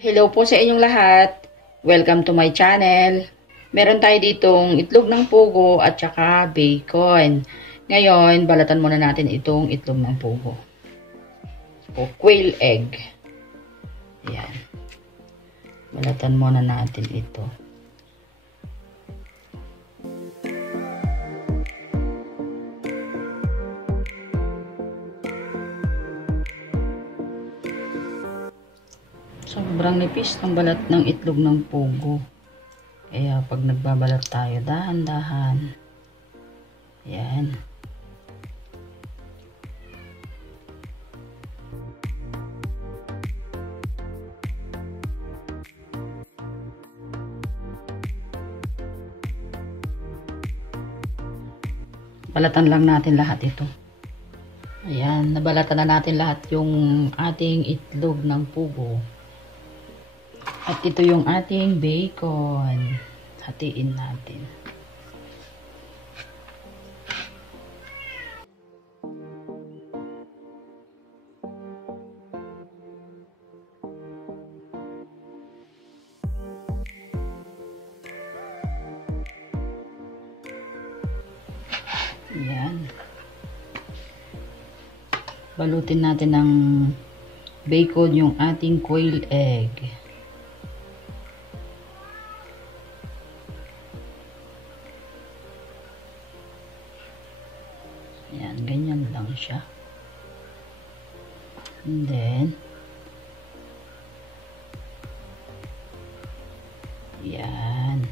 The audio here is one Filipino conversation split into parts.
Hello po sa inyong lahat. Welcome to my channel. Meron tayo ditong itlog ng pugo at saka bacon. Ngayon, balatan muna natin itong itlog ng pugo. O quail egg. Ayan. Balatan muna natin ito. Sobrang nipis ng balat ng itlog ng pugo. Kaya pag nagbabalat tayo, dahan-dahan. Ayan. Balatan lang natin lahat ito. Ayan, nabalatan na natin lahat yung ating itlog ng pugo. At ito yung ating bacon. Hatiin natin. Ayan. Balutin natin ng bacon yung ating quail egg. Ayan, ganyan lang siya. And then, ayan.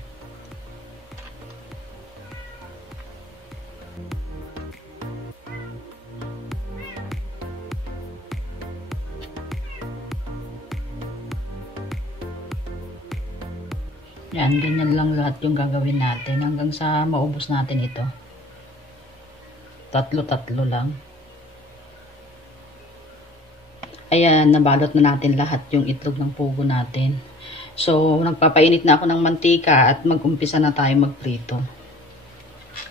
Yan, ganyan lang lahat yung gagawin natin hanggang sa maubos natin ito. Tatlo-tatlo lang. Ayan, nabalot na natin lahat yung itlog ng pugo natin. So, nagpapainit na ako ng mantika at mag-umpisa na tayo magprito.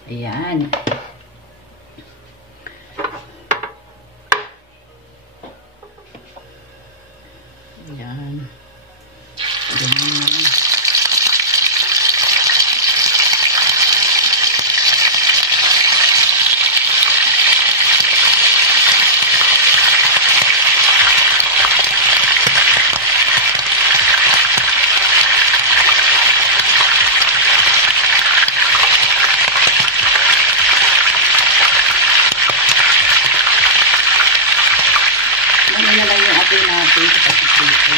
Ayan. Ayan. Ganyan lang. Ano na lang yung apoy natin sa pagpiprito.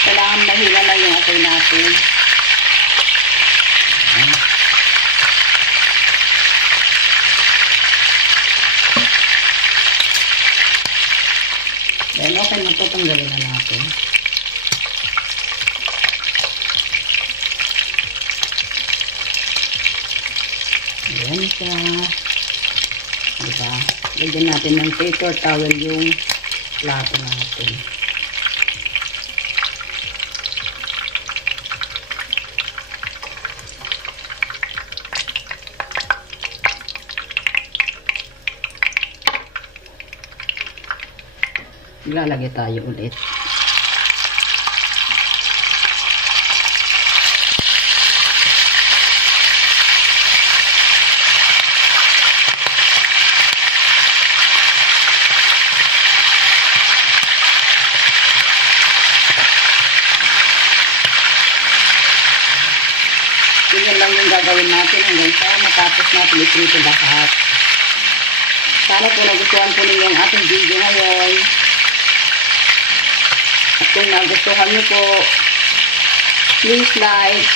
Kailangan mahila na yung apoy natin. Then, okay na ito. Tanggalin na natin. Ayan siya. Diba? Lagyan natin ng paper towel yung plato natin. Ilalagay tayo ulit. Ganyan lang yung gagawin natin hanggang sa matapos natin iprito lahat. Sana po nagustuhan po ninyo ang ating video ngayon. At kung nagustuhan nyo po, please like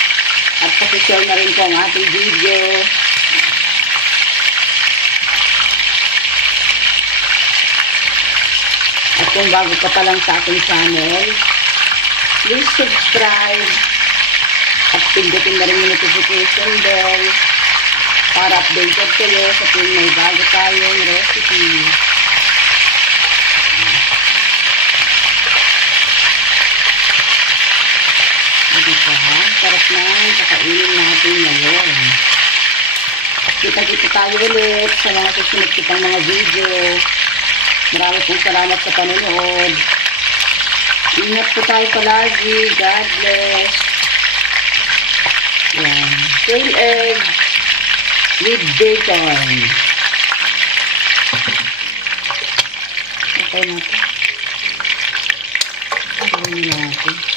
at pakishare na rin po ang ating video. kung bago ka pa lang sa aking channel, please subscribe at pindutin na rin yung notification bell para updated kayo sa tuwing may bago tayong recipe. Dito ha, sarap na kakainin natin ngayon. Kita-kita tayo ulit sa mga susunod kitang mga video. Marami pong salamat sa panonood. Ingat po tayo palagi. God bless. Yan. Quail egg with bacon. Okay natin. Okay natin.